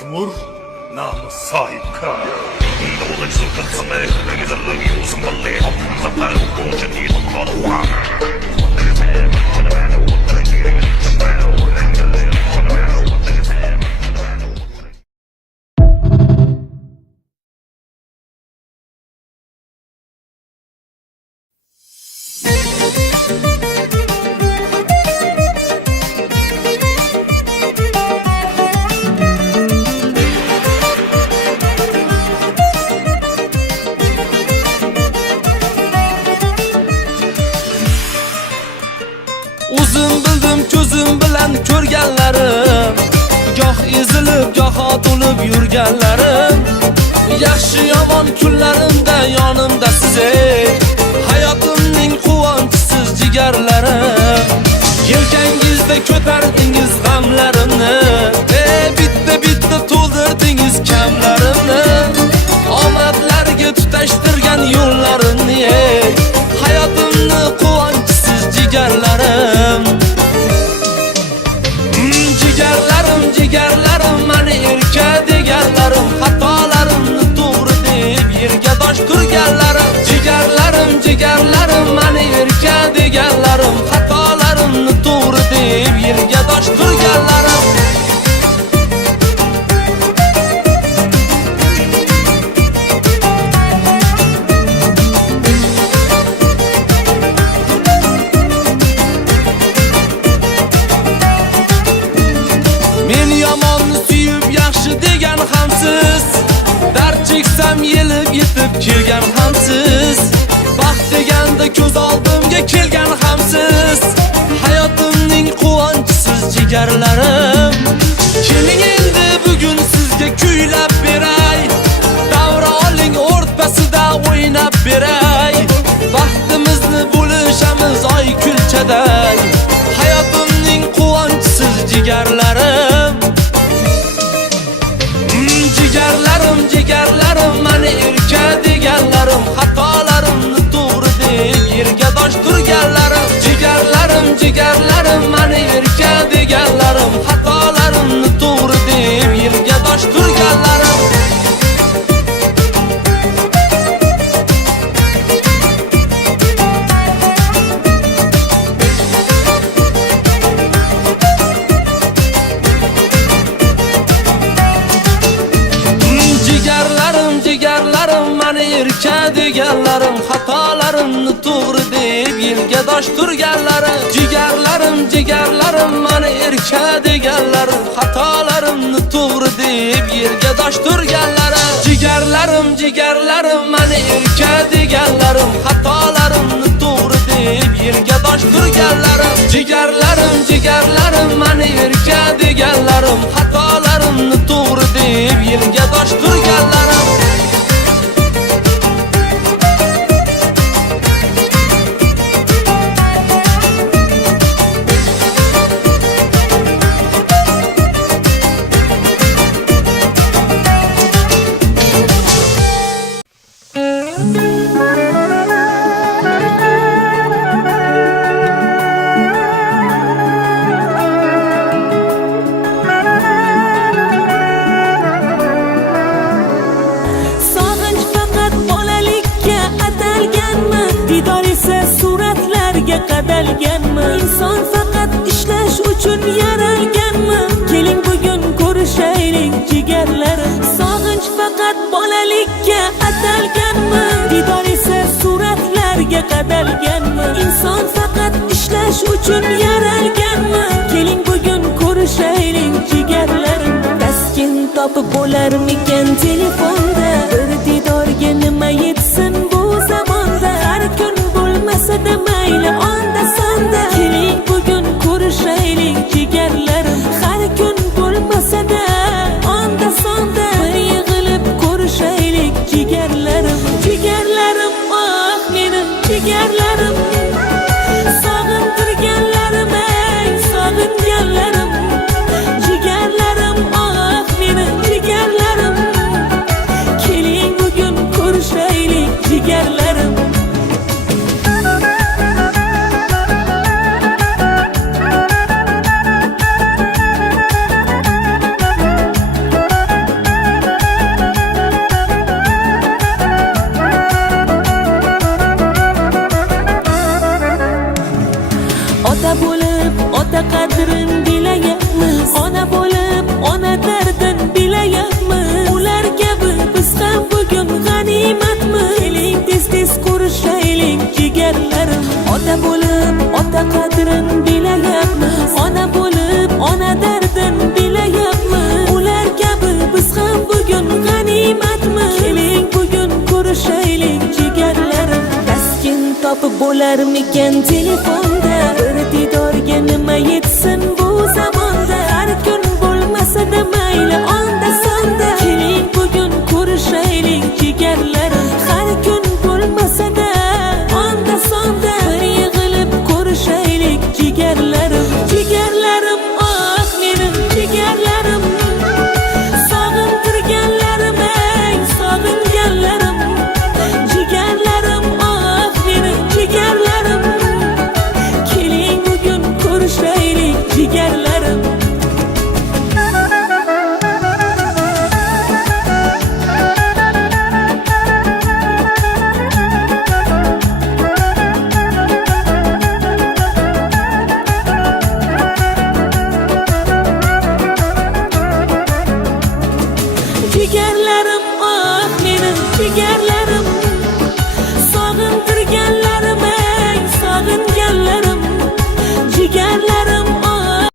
Timur, namı sahip kar. İdoğlu çıkıntısını, güzelliği uzun balı, zafer hukucu nidum kalıva. O'zim bildim ko'zim bilan ko'rganlarim, goh ezilib goh otulib yurganlarim. Yaxshi yomon kunlarimda yonimda siz ey, hayotimning quvonchisiz jigarlarim. Yelkangizda ko'tardingiz g'amlarimni, bitta bitta to'ldirdingiz kamlarimni. Omadlarga tutashtirgan yo'llarimni ey, hayotimni quvonchisiz jigarlarim. Jigarlarim mani erka deganlarim, xatolarimni to'g'ri deb yerga dosh turganlarim. Jigarlarim mani erka deganlarim, xatolarimni to'g'ri deb yerga dosh turganlarim. Men yomonni suyib yaxshi degan hamsiz, dard cheksam yelib yetib kelgan hamsiz, baxt deganda ko'z oldimga kelgan hamsiz, hayotimning quvonchisiz jigarlarim. Keling endi bugun sizga kuylab beray, davra oling o'rtasida o'ynab beray. Baxtimizni bo'lishamiz oy kulchaday, hayotimning quvonchisiz jigarlarim. Jigarlarim mani erka deganlarim, xatolarimni to'g'ri deb yerga dosh turganlarim. Jigarlarim mani erka deganlarim, xatolarimni to'g'ri deb yerga dosh turganlarim. Jigarlarim mani erka deganlarim, xatolarimni to'g'ri deb yerga dosh turganlarim. Jigarlarim mani erka deganlarim, xatolarimni to'g'ri deb yerga dosh turganlarim. Jigarlarim mani erka deganlarim, xatolarimni to'g'ri deb yerga dosh turganlarim. Jigarlarim mani erka deganlarim, xatolarimni to'g'ri deb yerga dosh turganlarim. Qadalganmi? Inson faqat ishlash uchun yaralganmi? Keling bugun ko'rishaylik jigarlarim. Sog'inch faqat bolalikka atalganmi? Didor esa suratlarga qadalganmi? Inson faqat ishlash uchun yaralganmi? Keling bugun ko'rishaylik jigarlarim. Taskin topib bo'larmikan telefonda? Bir didorga nima yetsin bu zamonda? Har kun bo'lmasa-da mayli onda sonda. Keling bugun ko'rishaylik jigarlarim. Har kun bo'lmasa-da onda sonda. Bir yig'ilib ko'rishaylik jigarlarim. Jigarlarim, oh mening jigarlarim. Sog'intirganlarim, ey sog'inganlarim. Jigarlarim, oh mening jigarlarim. bo'lib ota qadrin bilayapmiz, ona bo'lib ona dardin bilayapmiz. Ular kabi biz ham bugun g'animatmiz. Keling tez ko'rishaylik jigarlarim, ota bo'lib ota qadrin bilayapmiz, ona bo'lib ona dardin bilayapmiz. Ular kabi biz ham bugun g'animatmiz. Keling bugun ko'rishaylik jigarlarim. Taskin topib bo'larmikan telefonda, bir didorga nima yetsin bu